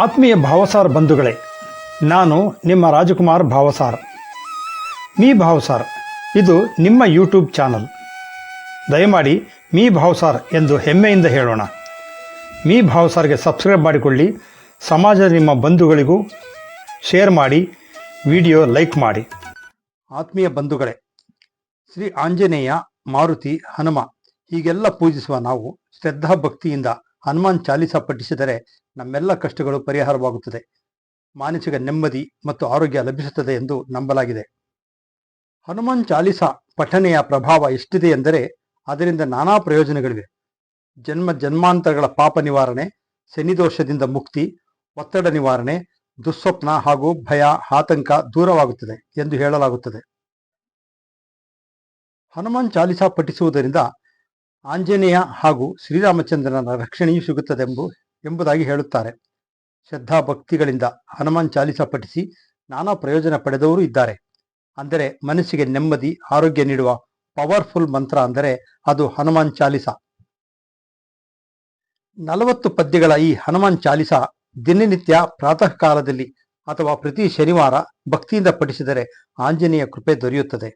ಆತ್ಮೀಯ ಭಾವಸಾರ್ ಬಂಧುಗಳೇ, ನಾನು ನಿಮ್ಮ ರಾಜಕುಮಾರ್ ಭಾವಸಾರ್. ಮೀ ಭಾವಸಾರ್, ಇದು ನಿಮ್ಮ ಯೂಟ್ಯೂಬ್ ಚಾನಲ್. ದಯಮಾಡಿ ಮೀ ಭಾವಸಾರ್ ಎಂದು ಹೆಮ್ಮೆಯಿಂದ ಹೇಳೋಣ. ಮೀ ಭಾವಸಾರ್ಗೆ ಸಬ್ಸ್ಕ್ರೈಬ್ ಮಾಡಿಕೊಳ್ಳಿ, ಸಮಾಜದ ನಿಮ್ಮ ಬಂಧುಗಳಿಗೂ ಶೇರ್ ಮಾಡಿ, ವಿಡಿಯೋ ಲೈಕ್ ಮಾಡಿ. ಆತ್ಮೀಯ ಬಂಧುಗಳೇ, ಶ್ರೀ ಆಂಜನೇಯ, ಮಾರುತಿ, ಹನುಮ, ಹೀಗೆಲ್ಲ ಪೂಜಿಸುವ ನಾವು ಶ್ರದ್ಧಾ ಭಕ್ತಿಯಿಂದ ಹನುಮಾನ್ ಚಾಲಿಸ ಪಠಿಸಿದರೆ ನಮ್ಮೆಲ್ಲ ಕಷ್ಟಗಳು ಪರಿಹಾರವಾಗುತ್ತದೆ. ಮಾನಸಿಕ ನೆಮ್ಮದಿ ಮತ್ತು ಆರೋಗ್ಯ ಲಭಿಸುತ್ತದೆ ಎಂದು ನಂಬಲಾಗಿದೆ. ಹನುಮಾನ್ ಚಾಲಿಸ ಪಠನೆಯ ಪ್ರಭಾವ ಎಷ್ಟಿದೆ ಎಂದರೆ ಅದರಿಂದ ನಾನಾ ಪ್ರಯೋಜನಗಳಿವೆ. ಜನ್ಮ ಜನ್ಮಾಂತರಗಳ ಪಾಪ ನಿವಾರಣೆ ಶನಿದೋಷದಿಂದ ಮುಕ್ತಿ, ಒತ್ತಡ ನಿವಾರಣೆ, ದುಸ್ವಪ್ನ ಹಾಗೂ ಭಯ, ಆತಂಕ ದೂರವಾಗುತ್ತದೆ ಎಂದು ಹೇಳಲಾಗುತ್ತದೆ. ಹನುಮಾನ್ ಚಾಲಿಸ ಪಠಿಸುವುದರಿಂದ ಆಂಜನೇಯ ಹಾಗೂ ಶ್ರೀರಾಮಚಂದ್ರನ ರಕ್ಷಣೆಯೂ ಸಿಗುತ್ತದೆಂಬು, ಎಂಬುದಾಗಿ ಹೇಳುತ್ತಾರೆ. ಶ್ರದ್ಧಾ ಭಕ್ತಿಗಳಿಂದ ಹನುಮಾನ್ ಚಾಲಿಸ ಪಠಿಸಿ ನಾನಾ ಪ್ರಯೋಜನ ಪಡೆದವರು ಇದ್ದಾರೆ. ಅಂದರೆ ಮನಸ್ಸಿಗೆ ನೆಮ್ಮದಿ, ಆರೋಗ್ಯ ನೀಡುವ ಪವರ್ಫುಲ್ ಮಂತ್ರ ಅಂದರೆ ಅದು ಹನುಮಾನ್ ಚಾಲಿಸ. ನಲವತ್ತು ಪದ್ಯಗಳ ಈ ಹನುಮಾನ್ ಚಾಲಿಸ ದಿನನಿತ್ಯ ಪ್ರಾತಃ ಕಾಲದಲ್ಲಿ ಅಥವಾ ಪ್ರತಿ ಶನಿವಾರ ಭಕ್ತಿಯಿಂದ ಪಠಿಸಿದರೆ ಆಂಜನೇಯ ಕೃಪೆ ದೊರೆಯುತ್ತದೆ.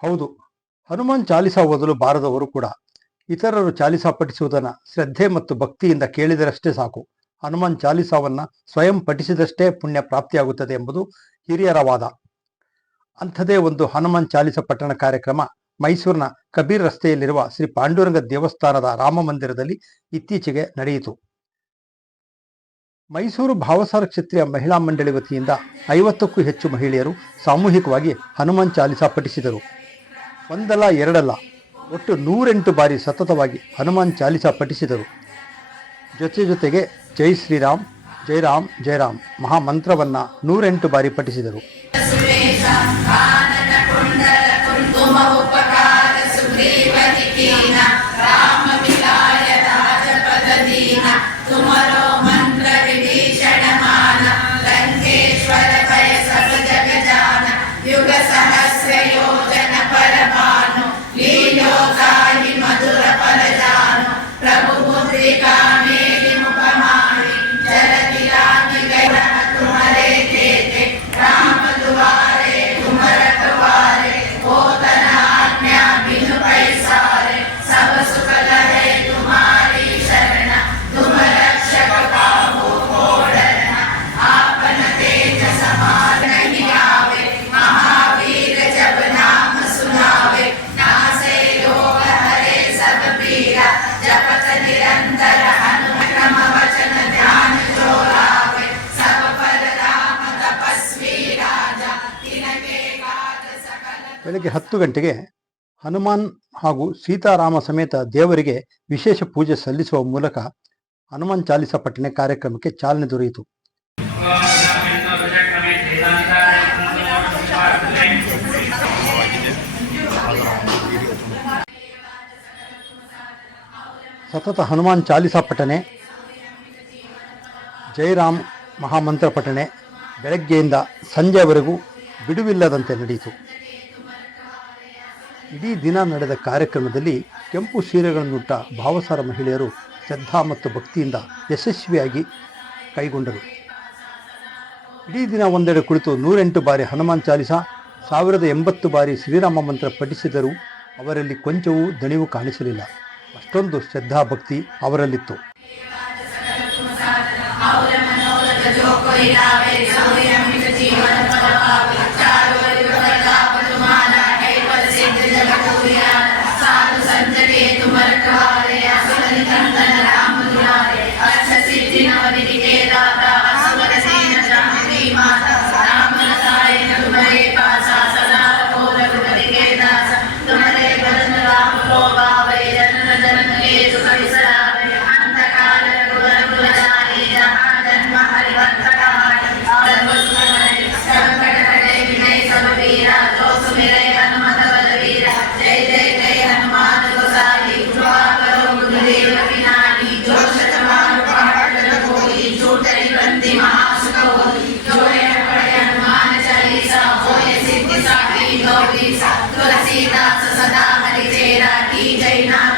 ಹೌದು ಹನುಮಾನ್ ಚಾಲಿಸ ಓದಲು ಬಾರದವರು ಕೂಡ ಇತರರು ಚಾಲಿಸ ಪಠಿಸುವುದನ್ನು ಶ್ರದ್ಧೆ ಮತ್ತು ಭಕ್ತಿಯಿಂದ ಕೇಳಿದರಷ್ಟೇ ಸಾಕು. ಹನುಮಾನ್ ಚಾಲಿಸಾವನ್ನು ಸ್ವಯಂ ಪಠಿಸಿದಷ್ಟೇ ಪುಣ್ಯ ಪ್ರಾಪ್ತಿಯಾಗುತ್ತದೆ ಎಂಬುದು ಹಿರಿಯರ ವಾದ. ಅಂಥದೇ ಒಂದು ಹನುಮಾನ್ ಚಾಲಿಸ ಪಠಣ ಕಾರ್ಯಕ್ರಮ ಮೈಸೂರಿನ ಕಬೀರ್ ರಸ್ತೆಯಲ್ಲಿರುವ ಶ್ರೀ ಪಾಂಡುರಂಗ ದೇವಸ್ಥಾನದ ರಾಮ ಮಂದಿರದಲ್ಲಿ ಇತ್ತೀಚೆಗೆ ನಡೆಯಿತು. ಮೈಸೂರು ಭಾವಸಾರ ಕ್ಷೇತ್ರೀಯ ಮಹಿಳಾ ಮಂಡಳಿ ವತಿಯಿಂದ ಐವತ್ತಕ್ಕೂ ಹೆಚ್ಚು ಮಹಿಳೆಯರು ಸಾಮೂಹಿಕವಾಗಿ ಹನುಮಾನ್ ಚಾಲಿಸ ಪಠಿಸಿದರು. ಒಂದಲ್ಲ ಎರಡಲ್ಲ, ಒಟ್ಟು ನೂರೆಂಟು ಬಾರಿ ಸತತವಾಗಿ ಹನುಮಾನ್ ಚಾಲಿಸ ಪಠಿಸಿದರು. ಜೊತೆ ಜೊತೆಗೆ ಜೈ ಶ್ರೀರಾಮ್ ಜೈರಾಮ್ ಜೈರಾಮ್ ಮಹಾಮಂತ್ರವನ್ನು ನೂರೆಂಟು ಬಾರಿ ಪಠಿಸಿದರು. ಬೆಳಗ್ಗೆ ಹತ್ತು ಗಂಟೆಗೆ ಹನುಮಾನ್ ಹಾಗೂ ಸೀತಾರಾಮ ಸಮೇತ ದೇವರಿಗೆ ವಿಶೇಷ ಪೂಜೆ ಸಲ್ಲಿಸುವ ಮೂಲಕ ಹನುಮಾನ್ ಚಾಲಿಸ ಪಠಣೆ ಕಾರ್ಯಕ್ರಮಕ್ಕೆ ಚಾಲನೆ ದೊರೆಯಿತು. ಸತತ ಹನುಮಾನ್ ಚಾಲಿಸ ಪಠಣೆ ಜೈರಾಮ್ ಮಹಾಮಂತ್ರ ಪಠಣೆ ಬೆಳಗ್ಗೆಯಿಂದ ಸಂಜೆವರೆಗೂ ಬಿಡುವಿಲ್ಲದಂತೆ ನಡೆಯಿತು. ಇಡೀ ದಿನ ನಡೆದ ಕಾರ್ಯಕ್ರಮದಲ್ಲಿ ಕೆಂಪು ಸೀರೆಗಳನ್ನುಟ್ಟ ಭಾವಸಾರ ಮಹಿಳೆಯರು ಶ್ರದ್ಧಾ ಮತ್ತು ಭಕ್ತಿಯಿಂದ ಯಶಸ್ವಿಯಾಗಿ ಕೈಗೊಂಡರು. ಇಡೀ ದಿನ ಒಂದೆಡೆ ಕುಳಿತು ನೂರೆಂಟು ಬಾರಿ ಹನುಮಾನ್ ಚಾಲಿಸ, ಸಾವಿರದ ಎಂಬತ್ತು ಬಾರಿ ಶ್ರೀರಾಮ ಮಂತ್ರ ಪಠಿಸಿದರೂ ಅವರಲ್ಲಿ ಕೊಂಚವೂ ದಣಿವು ಕಾಣಿಸಲಿಲ್ಲ. ಅಷ್ಟೊಂದು ಶ್ರದ್ಧಾ ಭಕ್ತಿ ಅವರಲ್ಲಿತ್ತು. गौरी सदा हरिचेरा की जय नाथ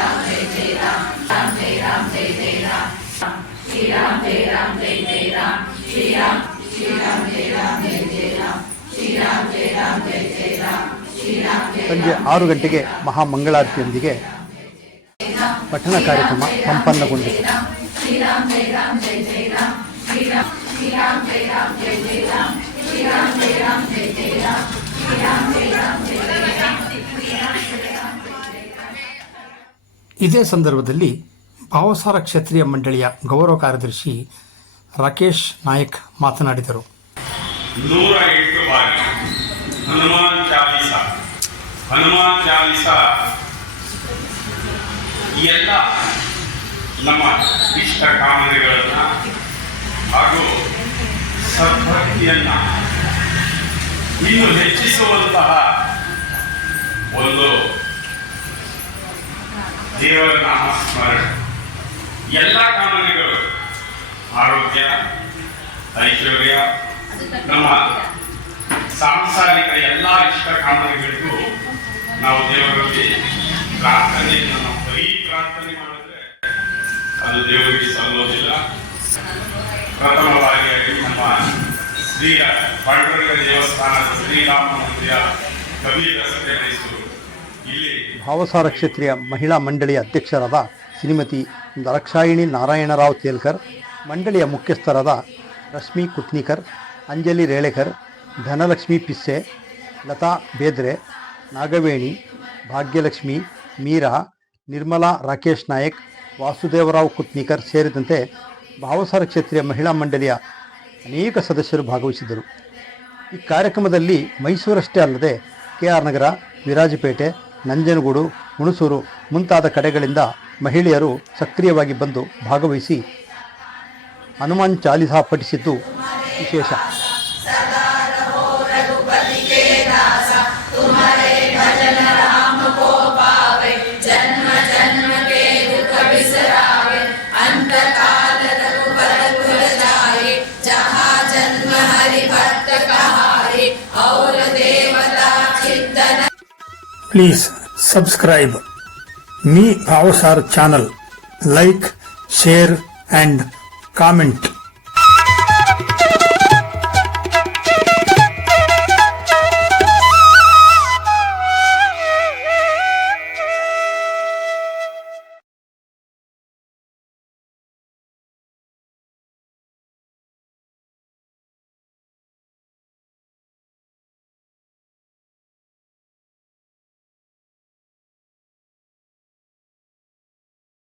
ಸಂಜೆ ಆರು ಗಂಟೆಗೆ ಮಹಾಮಂಗಳಾರತಿಯೊಂದಿಗೆ ಪಠಣ ಕಾರ್ಯಕ್ರಮ ಸಂಪನ್ನಗೊಂಡಿತು. ಇದೇ ಸಂದರ್ಭದಲ್ಲಿ ಭಾವಸಾರ ಕ್ಷತ್ರಿಯ ಮಂಡಳಿಯ ಗೌರವ ಕಾರ್ಯದರ್ಶಿ ರಾಕೇಶ್ ನಾಯಕ್ ಮಾತನಾಡಿದರು. ನೂರ ಎಂಟು ಬಾರಿ ಹನುಮಾನ್ ಚಾಲೀಸ. ಹನುಮಾನ್ ಚಾಲೀಸ. ಎಲ್ಲ ನಮ್ಮ ಇಷ್ಟ ಕಾಮನೆಗಳನ್ನು ಹಾಗೂ ಸದ್ಭಕ್ತಿಯನ್ನ ಇನ್ನು ಹೆಚ್ಚಿಸುವಂತಹ ಒಂದು ದೇವರ ನಾಮಸ್ಮರಣೆ. ಎಲ್ಲ ಕಾಮನೆಗಳು, ಆರೋಗ್ಯ, ಐಶ್ವರ್ಯ, ನಮ್ಮ ಸಾಂಸಾರಿಕ ಎಲ್ಲ ಇಷ್ಟ ಕಾಮನೆಗಳಿಗೂ ನಾವು ದೇವರಲ್ಲಿ ಪ್ರಾರ್ಥನೆಯನ್ನು ನಾವು ಬರೀ ಪ್ರಾರ್ಥನೆ ಮಾಡಿದ್ರೆ ಅದು ದೇವರಿಗೆ ಸಲ್ಲೋದಿಲ್ಲ ಪ್ರಥಮವಾಗಿ ನಮ್ಮ ಶ್ರೀ ಪಾಂಡುರಂಗ ದೇವಸ್ಥಾನದ ಶ್ರೀರಾಮ ಮಂದಿರ ಕವಿ ರಸ್ತೆ ಮೈಸೂರು. ಇಲ್ಲಿ ಭಾವಸಾರ ಕ್ಷೇತ್ರೀಯ ಮಹಿಳಾ ಮಂಡಳಿಯ ಅಧ್ಯಕ್ಷರಾದ ಶ್ರೀಮತಿ ದರಕ್ಷಾಯಿಣಿ ನಾರಾಯಣರಾವ್ ತೇಲ್ಕರ್, ಮಂಡಳಿಯ ಮುಖ್ಯಸ್ಥರಾದ ರಶ್ಮಿ ಕುತ್ನಿಕರ್ ಅಂಜಲಿ ರೇಳೆಕರ್, ಧನಲಕ್ಷ್ಮಿ ಪಿಸ್ಸೆ, ಲತಾ ಬೇದ್ರೆ ನಾಗವೇಣಿ, ಭಾಗ್ಯಲಕ್ಷ್ಮಿ, ಮೀರಾ, ನಿರ್ಮಲಾ, ರಾಕೇಶ್ ನಾಯಕ್, ವಾಸುದೇವರಾವ್ ಕುತ್ನಿಕರ್ ಸೇರಿದಂತೆ ಭಾವಸಾರ ಕ್ಷೇತ್ರೀಯ ಮಹಿಳಾ ಮಂಡಳಿಯ ಅನೇಕ ಸದಸ್ಯರು ಭಾಗವಹಿಸಿದ್ದರು. ಈ ಕಾರ್ಯಕ್ರಮದಲ್ಲಿ ಮೈಸೂರಷ್ಟೇ ಅಲ್ಲದೆ ಕೆ ಆರ್ ನಗರ, ವಿರಾಜಪೇಟೆ, ನಂಜನಗೂಡು, ಹುಣಸೂರು ಮುಂತಾದ ಕಡೆಗಳಿಂದ ಮಹಿಳೆಯರು ಸಕ್ರಿಯವಾಗಿ ಬಂದು ಭಾಗವಹಿಸಿ ಹನುಮಾನ್ ಚಾಲಿಸಾ ಪಠಿಸಿದ್ದು ವಿಶೇಷ. Please subscribe Mee Bhavsar channel. Like share and comment.